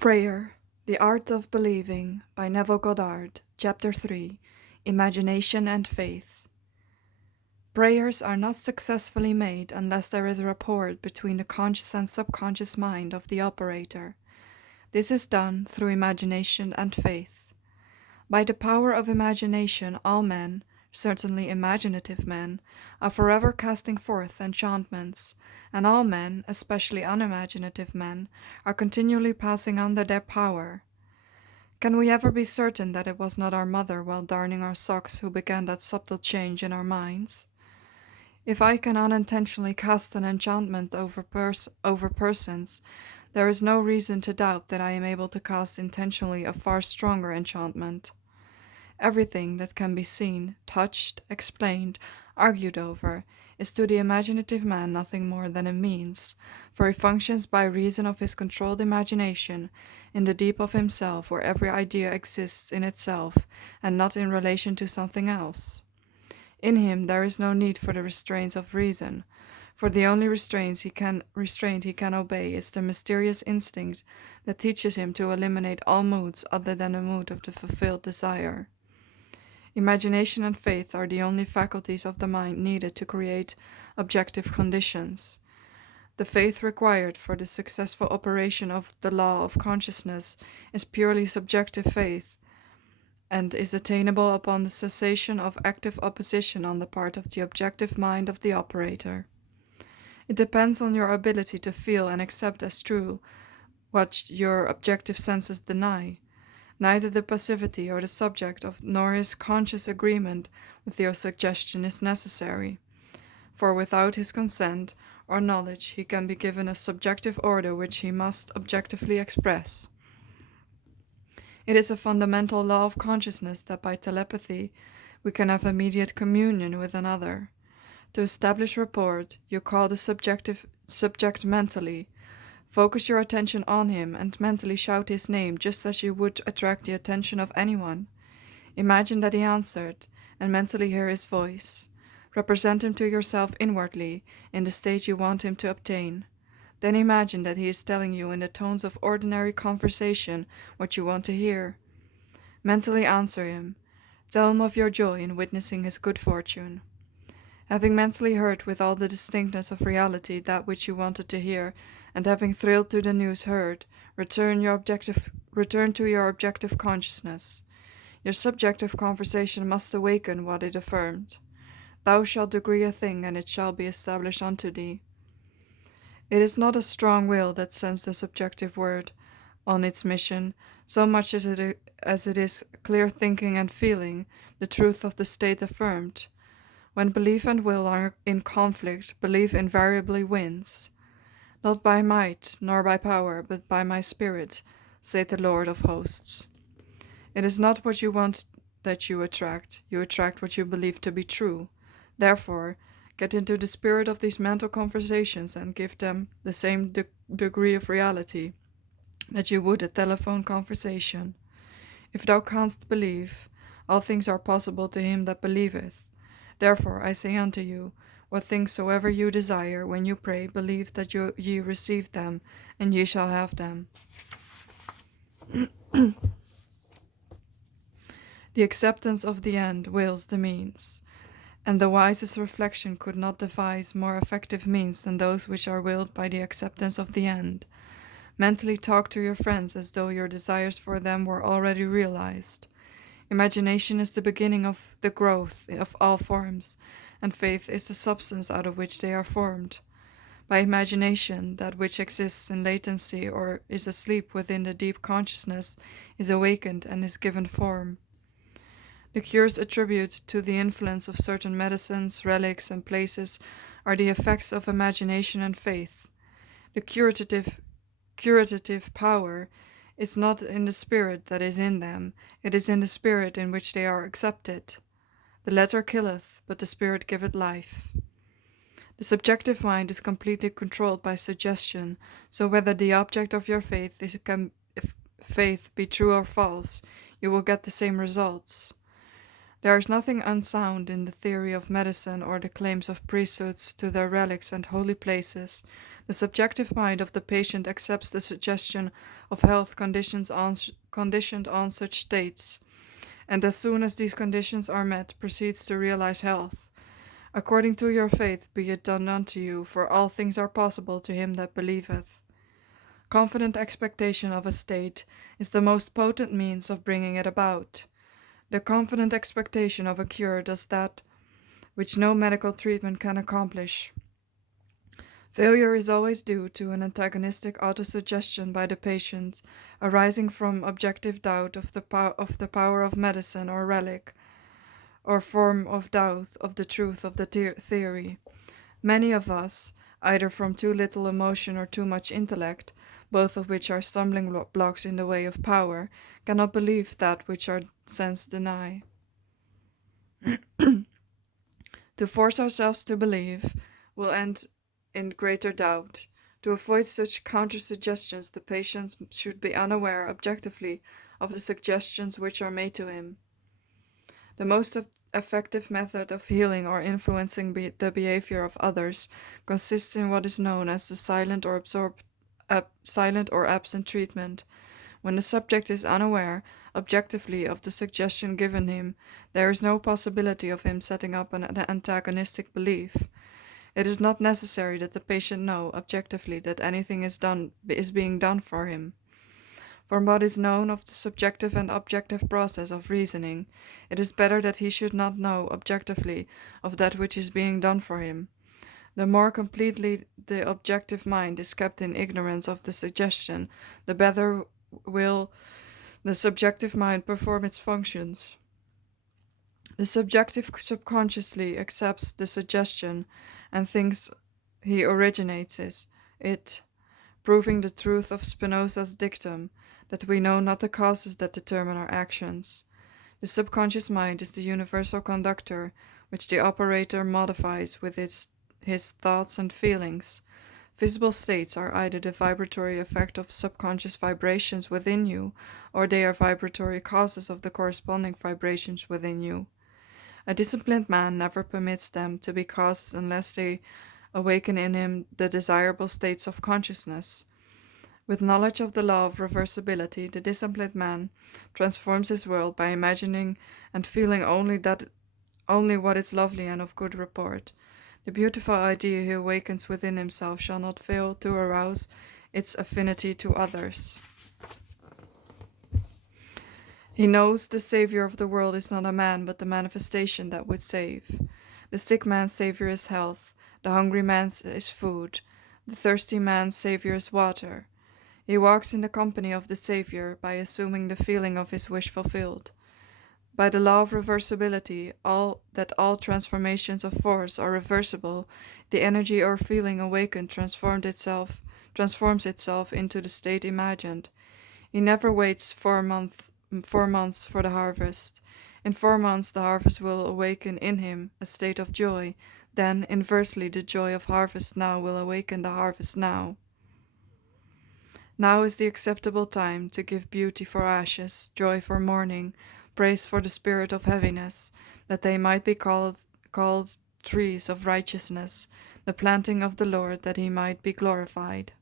Prayer, The Art of Believing by Neville Goddard, Chapter 3, Imagination and Faith. Prayers are not successfully made unless there is a rapport between the conscious and subconscious mind of the operator. This is done through imagination and faith. By the power of imagination, all men, certainly imaginative men, are forever casting forth enchantments, and all men, especially unimaginative men, are continually passing under their power. Can we ever be certain that it was not our mother while darning our socks who began that subtle change in our minds? If I can unintentionally cast an enchantment over persons, there is no reason to doubt that I am able to cast intentionally a far stronger enchantment. Everything that can be seen, touched, explained, argued over, is to the imaginative man nothing more than a means, for he functions by reason of his controlled imagination in the deep of himself where every idea exists in itself and not in relation to something else. In him there is no need for the restraints of reason, for the only restraint he can obey is the mysterious instinct that teaches him to eliminate all moods other than the mood of the fulfilled desire. Imagination and faith are the only faculties of the mind needed to create objective conditions. The faith required for the successful operation of the law of consciousness is purely subjective faith, and is attainable upon the cessation of active opposition on the part of the objective mind of the operator. It depends on your ability to feel and accept as true what your objective senses deny. Neither the passivity or the subject of nor his conscious agreement with your suggestion is necessary, for without his consent or knowledge he can be given a subjective order which he must objectively express. It is a fundamental law of consciousness that by telepathy we can have immediate communion with another. To establish rapport, you call the subject mentally. Focus your attention on him and mentally shout his name just as you would attract the attention of anyone. Imagine that he answered, and mentally hear his voice. Represent him to yourself inwardly, in the state you want him to obtain. Then imagine that he is telling you in the tones of ordinary conversation what you want to hear. Mentally answer him. Tell him of your joy in witnessing his good fortune. Having mentally heard with all the distinctness of reality that which you wanted to hear, and having thrilled to the news heard, return to your objective consciousness. Your subjective conversation must awaken what it affirmed. Thou shalt decree a thing, and it shall be established unto thee. It is not a strong will that sends the subjective word on its mission, so much as it is clear thinking and feeling, the truth of the state affirmed. When belief and will are in conflict, belief invariably wins. Not by might, nor by power, but by my spirit, saith the Lord of hosts. It is not what you want that you attract what you believe to be true. Therefore, get into the spirit of these mental conversations and give them the same degree of reality that you would a telephone conversation. If thou canst believe, all things are possible to him that believeth. Therefore I say unto you, what things soever you desire, when you pray, believe that ye receive them, and ye shall have them. The acceptance of the end wills the means, and the wisest reflection could not devise more effective means than those which are willed by the acceptance of the end. Mentally talk to your friends as though your desires for them were already realized. Imagination is the beginning of the growth of all forms, and faith is the substance out of which they are formed. By imagination, that which exists in latency or is asleep within the deep consciousness is awakened and is given form. The cures attributed to the influence of certain medicines, relics, and places are the effects of imagination and faith. The curative power is not in the spirit that is in them, it is in the spirit in which they are accepted. The letter killeth, but the spirit giveth life. The subjective mind is completely controlled by suggestion, so whether the object of your faith if faith be true or false, you will get the same results. There is nothing unsound in the theory of medicine or the claims of priesthoods to their relics and holy places. The subjective mind of the patient accepts the suggestion of health conditioned on such states, and as soon as these conditions are met, proceeds to realize health. According to your faith be it done unto you, for all things are possible to him that believeth. Confident expectation of a state is the most potent means of bringing it about. The confident expectation of a cure does that which no medical treatment can accomplish. Failure is always due to an antagonistic autosuggestion by the patient, arising from objective doubt of the power of medicine or relic, or form of doubt of the truth of the theory. Many of us, either from too little emotion or too much intellect, both of which are stumbling blocks in the way of power, cannot believe that which our sense deny. To force ourselves to believe will end in greater doubt. To avoid such counter-suggestions, the patient should be unaware objectively of the suggestions which are made to him. The most effective method of healing or influencing the behavior of others consists in what is known as the silent or absent treatment. When the subject is unaware, objectively, of the suggestion given him, there is no possibility of him setting up an antagonistic belief. It is not necessary that the patient know, objectively, that anything is being done for him. From what is known of the subjective and objective process of reasoning, it is better that he should not know, objectively, of that which is being done for him. The more completely the objective mind is kept in ignorance of the suggestion, the better will the subjective mind perform its functions. The subjective subconsciously accepts the suggestion and thinks he originates it, proving the truth of Spinoza's dictum that we know not the causes that determine our actions. The subconscious mind is the universal conductor which the operator modifies with his thoughts and feelings. Visible states are either the vibratory effect of subconscious vibrations within you, or they are vibratory causes of the corresponding vibrations within you. A disciplined man never permits them to be causes unless they awaken in him the desirable states of consciousness. With knowledge of the law of reversibility, the disciplined man transforms his world by imagining and feeling only what is lovely and of good report. The beautiful idea he awakens within himself shall not fail to arouse its affinity to others. He knows the Savior of the world is not a man, but the manifestation that would save. The sick man's Savior is health, the hungry man's is food, the thirsty man's Savior is water. He walks in the company of the Savior by assuming the feeling of his wish fulfilled. By the law of reversibility, all transformations of force are reversible, the energy or feeling awakened transforms itself into the state imagined. He never waits 4 months for the harvest. In 4 months the harvest will awaken in him a state of joy. Then, inversely, the joy of harvest now will awaken the harvest now. Now is the acceptable time to give beauty for ashes, joy for mourning, praise for the spirit of heaviness, that they might be called trees of righteousness, the planting of the Lord, that he might be glorified.